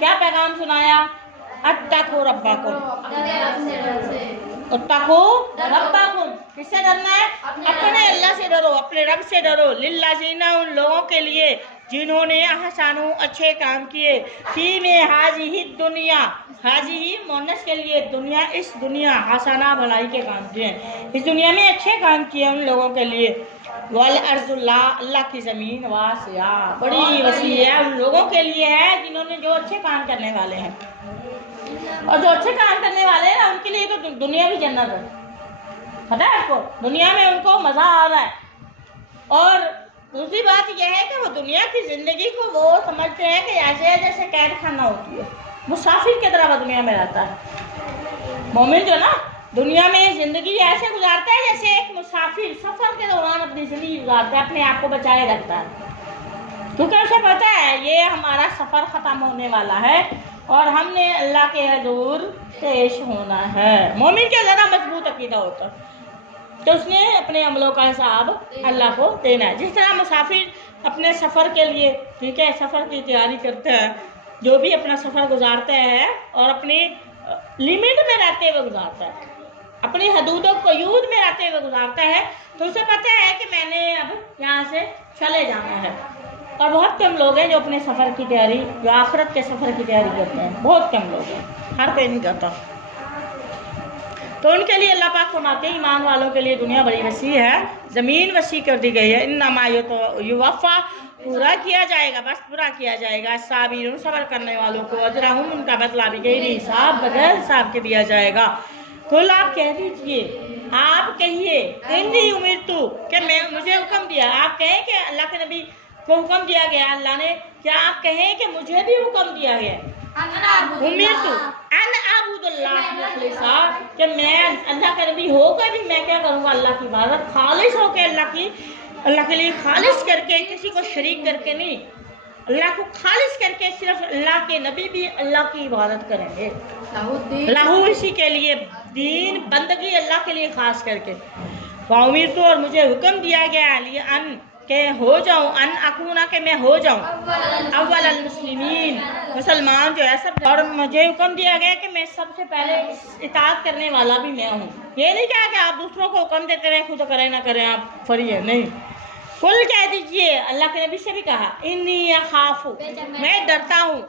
क्या पैगाम सुनाया? अत्तकू रब्बकुम, अत्तकू रब्बकुम, किससे डरना है? अपने अल्लाह से डरो, अपने रब से डरो। लिल्लाज़ीना, उन लोगों के लिए जिन्होंने अहसानु, अच्छे काम किए। फी में हाजी ही दुनिया, हाजी ही मोनस के लिए, दुनिया, इस दुनिया, हसाना, भलाई के काम किए, इस दुनिया में अच्छे काम किए उन लोगों के लिए। वल अर्जुल्लाह, अल्लाह की ज़मीन वासिया, बड़ी वसी है, उन लोगों के लिए है जिन्होंने जो अच्छे काम करने वाले हैं। और जो अच्छे काम करने वाले हैं ना, उनके लिए तो दुनिया भी जन्नत है। पता है आपको, दुनिया में उनको मज़ा आ रहा है। और दूसरी बात यह है कि वो दुनिया की ज़िंदगी को वो समझते हैं कि ऐसे जैसे कैद खाना होती है, मुसाफिर की तरह वो दुनिया में रहता है। मोमिन जो ना दुनिया में ज़िंदगी ऐसे गुजारता है जैसे एक मुसाफिर सफ़र के दौरान अपनी ज़िंदगी गुजारता है, अपने आप को बचाए रखता है, क्योंकि उसे पता है ये हमारा सफ़र ख़त्म होने वाला है और हमने अल्लाह के हजूर पेश होना है। मोमिन का ज़्यादा मजबूत अकीदा होता है, तो उसने अपने अमलों का हिसाब अल्लाह को देना है। जिस तरह मुसाफिर अपने सफ़र के लिए, ठीक है, सफ़र की तैयारी करता है, जो भी अपना सफ़र गुजारता है और अपनी लिमिट में रहते हुए गुजारता है, अपनी हदूदों क़यूद में रहते हुए गुजारता है, तो उसे पता है कि मैंने अब यहाँ से चले जाना है। और बहुत कम लोग हैं जो अपने सफ़र की तैयारी, जो आखिरत के सफ़र की तैयारी करते हैं, बहुत कम लोग हैं, हर कोई नहीं करता। तो उनके लिए अल्लाह पाक फरमाते हैं ईमान वालों के लिए दुनिया बड़ी वसी है, ज़मीन वसी कर दी गई है। इन्नमा युवफ़ा, पूरा किया जाएगा, बस पूरा किया जाएगा, साबिरून, सब्र करने वालों को, अजरहुम, उनका बदला भी गैर हिसाब, बगैर हिसाब के दिया जाएगा। कुल, आप कह दीजिए, आप कहिए, इन्नी उमिरतु, कि मैं, मुझे हुक्म दिया। आप कहें कि अल्लाह के नबी को हुक्म दिया गया अल्लाह ने, क्या आप कहें कि मुझे भी हुक्म दिया गया उमिरतु अन अबुदुल्लाह मुखलिसा, कि मैं अल्लाह के नबी होकर भी मैं क्या करूँगा? अल्लाह की इबादत खालिस होकर, अल्लाह के लिए खालिस करके, किसी को शरीक करके नहीं, अल्लाह को खालिस करके सिर्फ अल्लाह के नबी भी अल्लाह की इबादत करेंगे। लाहू, इसी के लिए दीन, बंदगी अल्लाह के लिए खास करके। वाउमीर तो, और मुझे हुक्म दिया गया लिए अन, के हो जाऊँ, अन अकूना, के मैं हो जाऊँ अव्वल अल मुस्लिमीन, मुसलमान जो है सब। और मुझे हुक्म दिया गया कि मैं सबसे पहले इताअत करने वाला भी मैं हूँ। ये नहीं कहा कि आप दूसरों को हुक्म देते रहें, खुद करें ना करें आप फरी है, नहीं। कुल कह दीजिए, अल्लाह के नबी से भी कहा, इन्नी अखाफु, मैं डरता हूँ,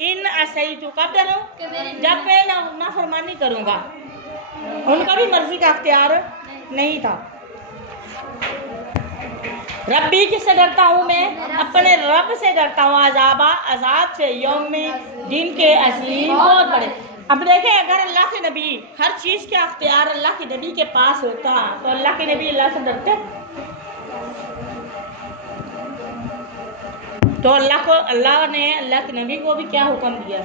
इन असईतु, कब डरूँ? जब मैं नाफरमानी करूँगा। उनका भी मर्जी का अख्तियार नहीं था। रब्बी, किससे डरता हूँ मैं? अपने रब से डरता हूँ। अजाबा, अजाब से, यौम, दिन के अजीम, बहुत बड़े। अब देखें, अगर अल्लाह के नबी हर चीज़ के अख्तियार अल्लाह के नबी के पास होता तो अल्लाह के नबी अल्लाह से डरते? तो अल्लाह ने अल्लाह के नबी को भी क्या हुक्म दिया?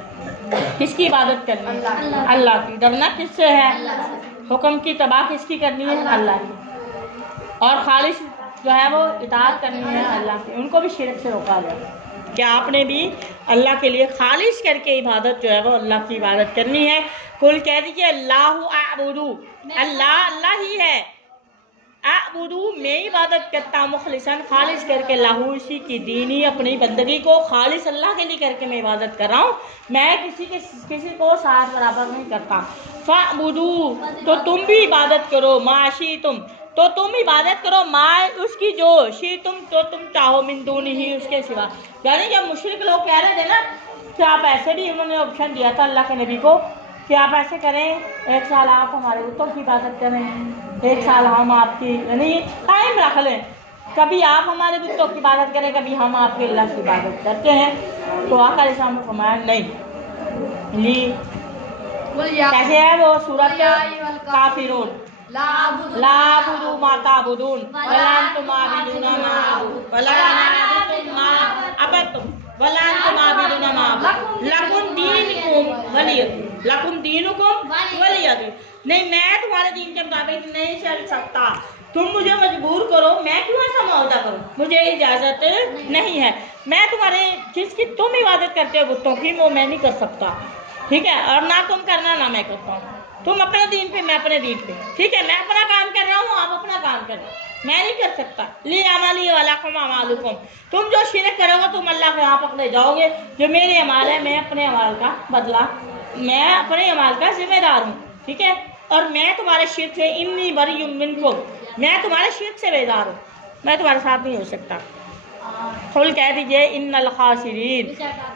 किसकी इबादत करनी है? अल्लाह की। डरना किससे है? हुक्म की तबाह किसकी करनी है? अल्लाह की। और खालिश जो है वो इताअत करनी है अल्लाह की। उनको भी शिरक से रोका जाए कि आपने भी अल्लाह के लिए खालिश करके इबादत जो है वो अल्लाह की इबादत करनी है। कुल कह दीजिए, अल्लाहु अअबुदु, अल्लाह ही है, अअबुदु, मैं इबादत करता हूँ, मुखलिसन, खालिश करके, लाहू, इसी की दीनी, अपनी बंदगी को खालिश अल्लाह के लिए करके मैं इबादत कर रहा हूँ। मैं किसी को साथ बराबर नहीं करता। फ़अबुदू, तो तुम भी इबादत करो, माशी तुम, तो तुम इबादत करो, माँ उसकी, जो शी तुम, तो तुम चाहो, मिन दूनी ही, उसके सिवा। यानी जब मुशरिक लोग कह रहे थे ना कि आप ऐसे भी, उन्होंने ऑप्शन दिया था अल्लाह के नबी को कि आप ऐसे करें, 1 साल आप हमारे बुतों की इबादत करें, 1 साल हम आपकी, यानी टाइम रख लें, कभी आप हमारे बुतों की इबादत करें, कभी हम आपके अल्लाह की इबादत करते हैं। तो आका इस्लाम ने फरमाया नहीं। कैसे है वो सूरत काफिरून, लाबुदु माता बुदून वलान तुम आबिदुना मा अबुद वलान तुम आबिदुना मा अबुद लकुम दीनुकुम वलिय दीन। नहीं, मैं तुम्हारे दीन के मुताबिक नहीं चल सकता, तुम मुझे मजबूर करो, मैं क्यों ऐसा मुआहदा करूं? मुझे इजाज़त नहीं है। मैं तुम्हारे, जिसकी तुम इबादत करते हो बुतों की, वो मैं नहीं कर सकता, ठीक है, और ना तुम करना ना मैं करता हूँ। तुम अपने दीन पे, मैं अपने दीन पे, ठीक है। मैं अपना काम कर रहा हूँ, आप अपना काम कर रहे हो, मैं नहीं कर सकता। ली अमाली वालाकुम अमालुकुम, तुम जो शिरक करोगे तुम अल्लाह के यहाँ पकड़े जाओगे। जो मेरे अमाल है, मैं अपने अमाल का बदला, मैं अपने अमाल का जिम्मेदार हूँ, ठीक है। और मैं तुम्हारे शिरक से, इन्नी बरीउम मिनकुम, मैं तुम्हारे शिरक से बेजार हूँ, मैं तुम्हारे साथ नहीं हो सकता। खुल कह दीजिए इन्नल खासिरीन,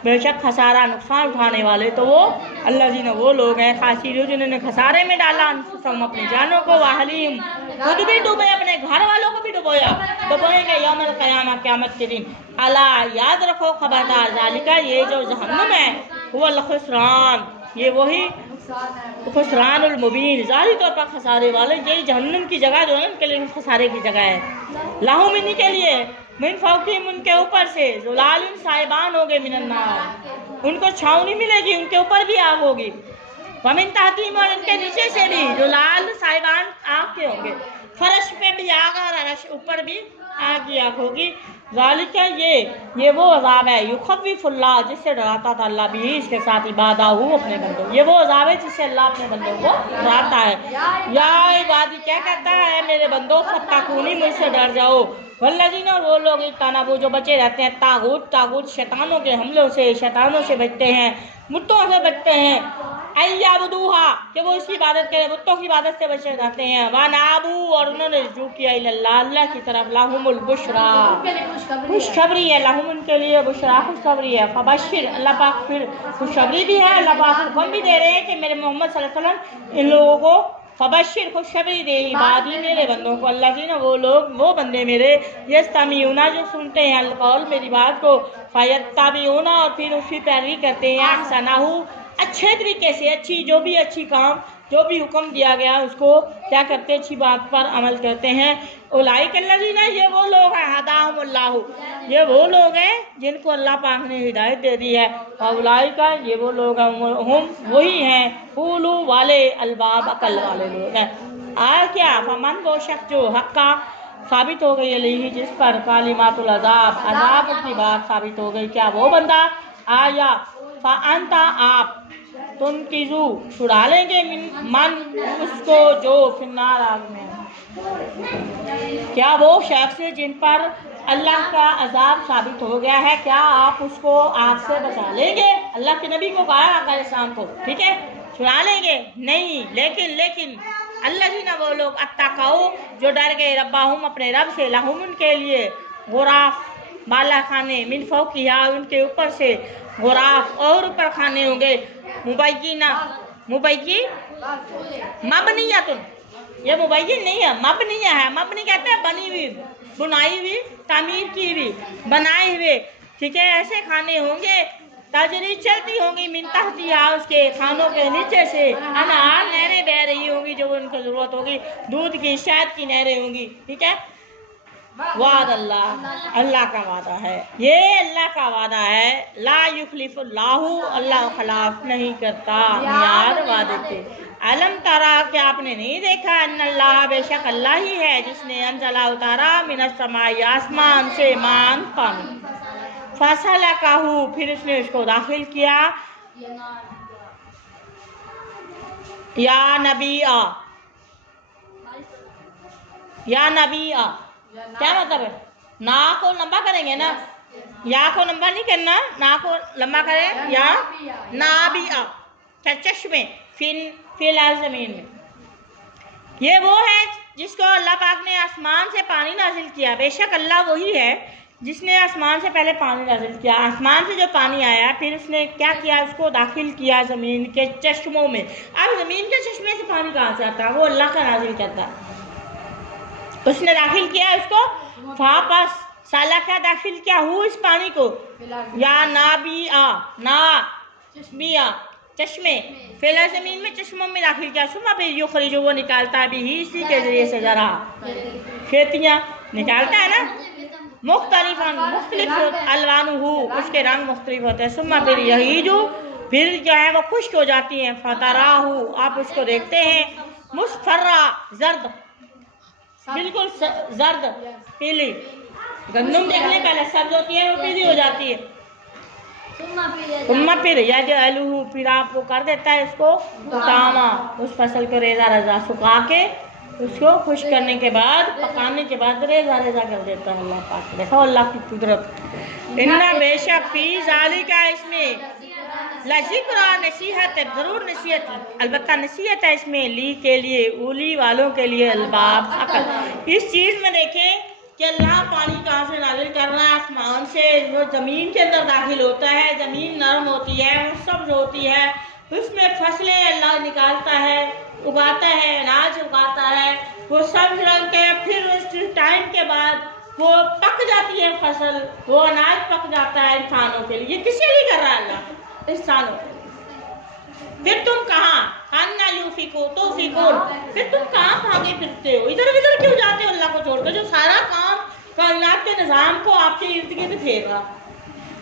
बेशक खसारा, नुकसान उठाने वाले तो वो अल्लाह जी ने, वो लोग हैं खासिरीन जिन्होंने खसारे में डाला अनफुसहुम, अपनी जानों को, वाहलीम, खुद भी डूबे, अपने घर वालों को भी डुबोएंगे यौमल क़यामा, क़यामत के दिन। अला, याद रखो, खबरदार, ज़ालिका, ये जो जहन्नुम है, हुवल खुसरान, ये वही खुसरानुल मुबीन, ज़ाहिर तौर पर खसारे वाले, यही जहन्नुम की जगह जो है उनके लिए खसारे की जगह है। लाहुम, इन्हीं के लिए, मिन फौक़िहिम, उनके ऊपर से, ज़ुलालुन, साहिबान होंगे, मिनन्नार, उनको छावनी मिलेगी, उनके ऊपर भी आग होगी। व मिन तहतिहिम, और उनके नीचे से भी ज़ुलाल, साहिबान आग के होंगे। फर्श पे भी आग और अर्श ऊपर भी आग की आग होगी। ज़ालिका, ये वो अज़ाब है, युख़व्विफ़ुल्लाह, जिससे डराता था अल्लाह भी, इसके साथ इबादाहु, अपने बंदों, ये वो अज़ाब है जिससे अल्लाह अपने बंदों को डराता है। या इबादी, क्या कहता है, मेरे बंदो, फत्तकूनी, मुझसे डर जाओ। वल्लज़ीना, वो लोग, इज्तनबू, जो बचे रहते हैं, तागूत शैतानों के हमलों से, शैतानों से बचते हैं, बुतों से बचते हैं, अय्याबुदूहा, कि वो इसकी इबादत करें, बुतों की इबादत से बचे रहते हैं। वनाबू, और उन्होंने रुजू किया इल्लल्लाह, अल्लाह की तरफ। लहुमुल बुशरा, खुशखबरी है, लहुम, उनके लिए, बुशरा, खुशखबरी है। फबशिर, अल्लाह पाक फिर खुशखबरी भी है, अल्लाह पाक हुक्म भी दे रहे हैं कि मेरे मोहम्मद सल्लल्लाहु अलैहि वसल्लम इन लोगों को फबशिर, खुशखबरी दे, इबादी, मेरे बंदों को, अल्लाह जी ने, वो लोग, वो बंदे मेरे, यस्तमीऊना, जो सुनते हैं, अलकौल, मेरी बात को, फयत्तबिऊना, और फिर उसकी पैरवी करते हैं, अहसनहु, अच्छे तरीके से, अच्छी, जो भी अच्छी काम, जो भी हुक्म दिया गया उसको क्या करते, अच्छी बात पर अमल करते हैं। उलाइक अल्लज़ीना, ये वो लोग हैं, हदाहुमुल्लाहु, ये वो लोग हैं जिनको अल्लाह पाक ने हिदायत दे दी है। और उलाइका, ये वो लोग हैं, हम वही हैं, उलू वाले अलबाब, अकल वाले लोग हैं। क्या, फमन, वो शख्स जो हक्का साबित हो गई अलैहि, जिस पर कालिमातुल अज़ाब, अज़ाब की बात साबित हो गई, क्या वो बंदा आया, फ़अंता, आप, तुनकिज़ू, छुड़ा लेंगे, मन, उसको, जो फिन्नार, आग में। क्या वो शख्स जिन पर अल्लाह का अजाब साबित हो गया है, क्या आप उसको आग से बचा लेंगे? अल्लाह के नबी को कहा आका इस्लाम को, ठीक है, छुड़ा लेंगे नहीं, लेकिन अल्लाह जी ना, वो लोग अत्तकाऊ, जो डर गए, रब्बाहुम, अपने रब से, लहुम, उनके लिए, गुराफ, बाला खाने, मिन फौकिहा, उनके ऊपर से, गुराफ, और ऊपर खाने होंगे, मुबैयिना, मबनियतुन, ये मुबैयिन नहीं है, मबनिया है, मबनी कहते हैं बनी हुई, बुनाई हुई, तामीर की हुई, बनाए हुए, ठीक है। ऐसे खाने होंगे, ताजरी चलती होंगी, मिन तहतिहा, उसके खानों के नीचे से, अनहार, नहरें बह रही होंगी, जो उनको जरूरत होगी, दूध की, शहद की नहरें होंगी, ठीक है। वाद अल्लाह का वादा है, ये अल्लाह का वादा है। ला युखलिफुल्लाहु, अल्लाह खिलाफ नहीं करता मियाद वादे के। अलम तारा, क्या आपने नहीं देखा, अन्नल्लाह, बेशक अल्लाह ही है जिसने अंजला उतारा, मिनस समाई, आसमान से, मान, पानी, फसलकाहु, फिर उसने उसको दाखिल किया, या नबी आ, क्या मतलब है, ना को लंबा करेंगे ना, या को लंबा नहीं करना, ना को लंबा करें, या ना भी आ, चश्मे, फिल ज़मीन में, ये वो है जिसको अल्लाह पाक ने आसमान से पानी नाजिल किया। बेशक अल्लाह वही है जिसने आसमान से पहले पानी नाजिल किया, आसमान से जो पानी आया फिर उसने क्या किया, उसको दाखिल किया ज़मीन के चश्मों में। अब ज़मीन के चश्मे से पानी कहाँ से आता है, वो अल्लाह का नाजिल करता है, उसने दाखिल किया उसको, वापस साला क्या दाखिल किया हूँ इस पानी को, या ना भी आ, ना बिया, चश्मे, फैला ज़मीन में, चश्मों में दाखिल किया, सुमा फिर यो खरीजो, वो निकालता भी ही इसी के जरिए से, जरा खेतियाँ निकालता है ना, मुख्तलिफ अलवानुहु, उसके रंग मुख्तलिफ होते हैं। सुमा फिर यही जो फिर जो है वो खुश्क हो जाती हैं, फतराहु, आप उसको देखते हैं, मुस्फर्रा, जर्द, बिल्कुल जर्द, पीली, गंदम देखने पहले सब्ज होती है, वो पीली हो जाती है, तुम फिर यजअलुहु, फिर आप वो कर देता है इसको तामा, उस फसल को रेजा रेजा सुखा के उसको खुश करने के बाद, पकाने के बाद रेजा रेजा कर देता है अल्लाह पाक। देखो अल्लाह की कुदरत। इन्ना बेशक फी ज़ालिका, इसमें लज़िक्रा, नसीहत है, ज़रूर नसीहत, अलबत्ता नसीहत है इसमें, ली के लिए, उली वालों के लिए, अलबाब अकल। इस चीज़ में देखें कि अल्लाह पानी कहाँ से नाज़िल कर रहा है, आसमान से, वो ज़मीन के अंदर दाखिल होता है, ज़मीन नरम होती है, वो सब्ज़ होती है, उसमें फसलें अल्लाह निकालता है, उगाता है, अनाज उगाता है, वो सब्ज़ रंग के, फिर उस टाइम के बाद वो पक जाती है फसल, वो अनाज पक जाता है इंसानों के लिए। किसके लिए कर रहा है अल्लाह? इंसानों के लिए। फिर तुम कहाँ अन्ना यूफिको तो फिकोन, फिर तुम कहाँ भागे फिरते हो, इधर इधर क्यों जाते हो अल्लाह को छोड़कर, जो सारा काम कायनात के निज़ाम को आपके इर्द गिर्द फेर रहा,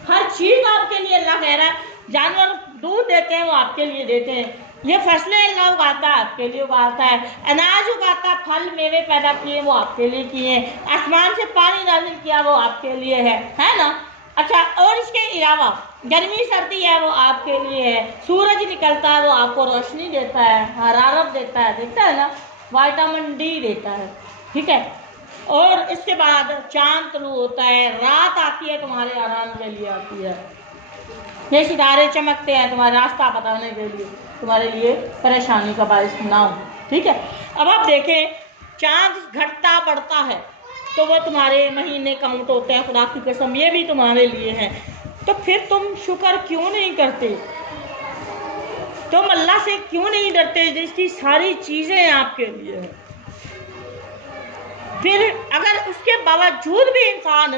हर चीज़ आपके लिए अल्लाह कह रहा है। जानवर दूध देते हैं वो आपके लिए देते हैं, ये फसलें अल्लाह उगाता है आपके लिए उगाता है, अनाज उगाता, फल मेवे पैदा किए वो आपके लिए किए, आसमान से पानी नाज़िल किया वो आपके लिए है ना। अच्छा, और इसके अलावा गर्मी सर्दी है वो आपके लिए है, सूरज निकलता है वो आपको रोशनी देता है, हरारत देता है, देखता है ना, विटामिन डी देता है, ठीक है। और इसके बाद चांद तलू होता है, रात आती है तुम्हारे आराम के लिए आती है, ये सितारे चमकते हैं तुम्हारा रास्ता बताने के लिए, तुम्हारे लिए परेशानी का बायस ना हो, ठीक है। अब आप देखें चांद घटता बढ़ता है तो वो तुम्हारे महीने काउंट होते हैं, खुदा की कसम ये भी तुम्हारे लिए है। तो फिर तुम शुक्र क्यों नहीं करते, तुम अल्लाह से क्यों नहीं डरते जिसकी सारी चीज़ें आपके लिए हैं। फिर अगर उसके बावजूद भी इंसान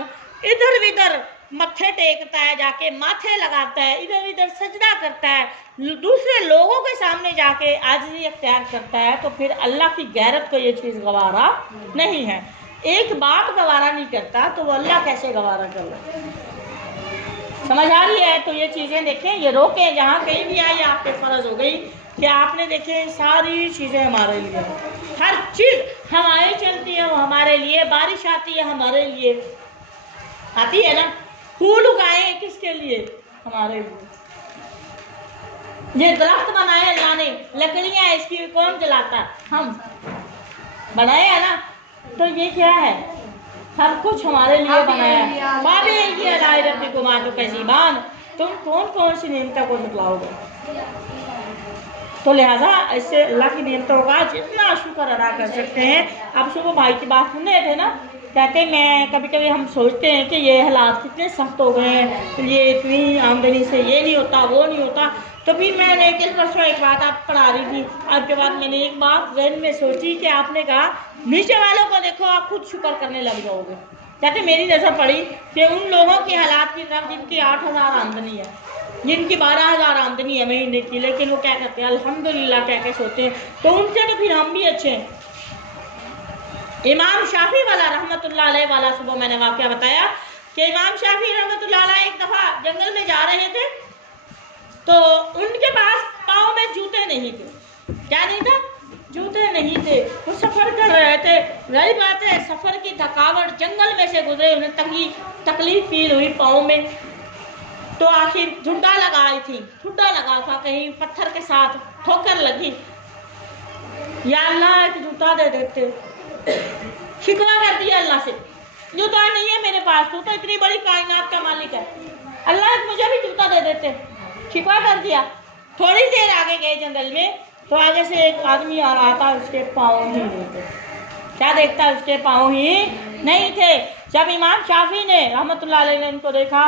इधर उधर मत्थे टेकता है, जाके माथे लगाता है, इधर इधर सजदा करता है, दूसरे लोगों के सामने जाके आजिज़ी अख्तियार करता है, तो फिर अल्लाह की गैरत को ये चीज़ गवारा नहीं है। एक बाप गवारा नहीं करता तो वो अल्लाह कैसे गवारा कर ले, समझ आ रही है। तो ये चीज़ें देखें, ये रोकें, जहाँ कहीं भी आई आपके फ़र्ज हो गई कि आपने देखें सारी चीज़ें हमारे लिए, हर चीज़ हवाएं चलती है वो हमारे लिए, बारिश आती है हमारे लिए, आती है ना, फूल उगाए किसके लिए, हमारे लिए, ये दरख्त बनाए अल्लाह ने, लकड़ियाँ इसकी कौन जलाता, हम बनाए है ना, तो ये क्या है, सब कुछ हमारे लिए बनाया है। बाबे ये अलायरती को मानो कैसीबान, तुम कौन कौन सी नियमतों को झुटलाओगे। तो लिहाजा इससे अल्लाह की नियमतों का जितना शुक्र अदा कर सकते हैं। अब सुबह भाई की बात सुन रहे थे ना, कहते मैं कभी कभी हम सोचते हैं कि ये हालात कितने सख्त हो गए हैं, ये इतनी आमदनी से ये नहीं होता वो नहीं होता। तो फिर मैंने कल परसों एक बात आप पढ़ा रही थी, आपके बाद मैंने एक बात जहन में सोची कि आपने कहा नीचे वालों को देखो आप खुद शुक्र करने लग जाओगे। कहते मेरी नज़र पड़ी कि उन लोगों की हालात की तरफ जिनकी 8,000 आमदनी है, जिनकी 12,000 आमदनी है महीने की, लेकिन वो क्या कहते हैं अल्हम्दुलिल्लाह कह के सोते हैं, तो उनसे तो फिर हम भी अच्छे हैं। इमाम शाफी वाला रहमतुल्लाह अलैह वाला, सुबह मैंने वाक़या बताया कि इमाम शाफी रहमतुल्लाह अलैह एक दफ़ा जंगल में जा रहे थे तो उनके पास पाँव में जूते नहीं थे। क्या नहीं था? जूते नहीं थे। वो सफ़र कर रहे थे, वही बात है, सफ़र की थकावट, जंगल में से गुजरे, उन्हें तकलीफ फील हुई पाँव में, तो आखिर ठुड्डा लगाई थी, ठुड्डा लगा था, कहीं पत्थर के साथ ठोकर लगी, या अल्लाह एक जूता दे देते। शिकवा कर दिया अल्लाह से, जूता नहीं है मेरे पास, तू तो इतनी बड़ी कायनात का मालिक है, अल्लाह मुझे भी जूता दे देते। शिकवा कर दिया। थोड़ी देर आगे गए जंगल में तो आगे से एक आदमी आ रहा था, उसके पाँव ही नहीं थे। क्या देखता, उसके पाँव ही नहीं थे। जब इमाम शाफी ने रहमतुल्लाह अलैह ने इनको देखा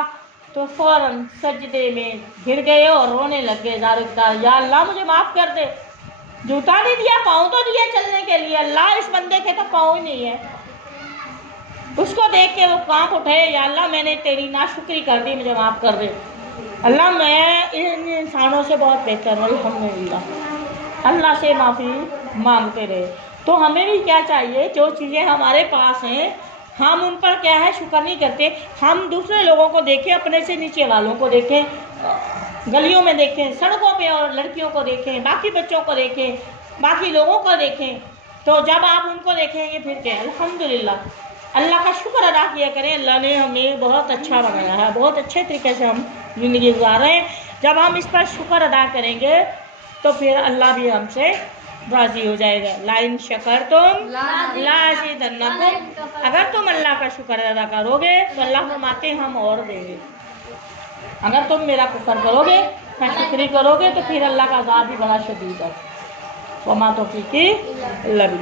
तो फौरन सजदे में गिर गए और रोने लग गए, ज़ारिकदार, या अल्लाह मुझे माफ़ कर दे, जूता नहीं दिया, पाँव तो दिया चलने के लिए, अल्लाह इस बंदे के तो पाँव ही नहीं है। उसको देख के वो कांप उठे, या अल्लाह मैंने तेरी नाशुक्री कर दी, मुझे माफ़ कर दे, अल्लाह मैं इन इंसानों से बहुत बेहतर हूँ, अल्हम्दुलिल्लाह। अल्लाह से माफ़ी मांगते रहे। तो हमें भी क्या चाहिए, जो चीज़ें हमारे पास हैं हम उन पर क्या है शुक्र नहीं करते। हम दूसरे लोगों को देखें, अपने से नीचे वालों को देखें, गलियों में देखें, सड़कों पे और लड़कियों को देखें, बाकी बच्चों को देखें, बाकी लोगों को देखें, तो जब आप उनको देखेंगे फिर क्या, अल्हम्दुलिल्लाह अल्लाह का शुक्र अदा किया करें, अल्लाह ने हमें बहुत अच्छा बनाया है, बहुत अच्छे तरीके से हम ज़िंदगी गुजार रहे हैं। जब हम इस पर शुक्र अदा करेंगे तो फिर अल्लाह भी हमसे राज़ी हो जाएगा। लाइन शकर तुम लाज़िदन्नकुम, अगर तुम अल्लाह का शुक्र अदा करोगे तो अल्लाह फरमाते हैं हम और देंगे। अगर तुम मेरा कुफर करोगे, नाशुक्री करोगे तो फिर अल्लाह का अज़ाब भी बड़ा शदीद है। वमा तौफीकी इल्ला बिल्लाह।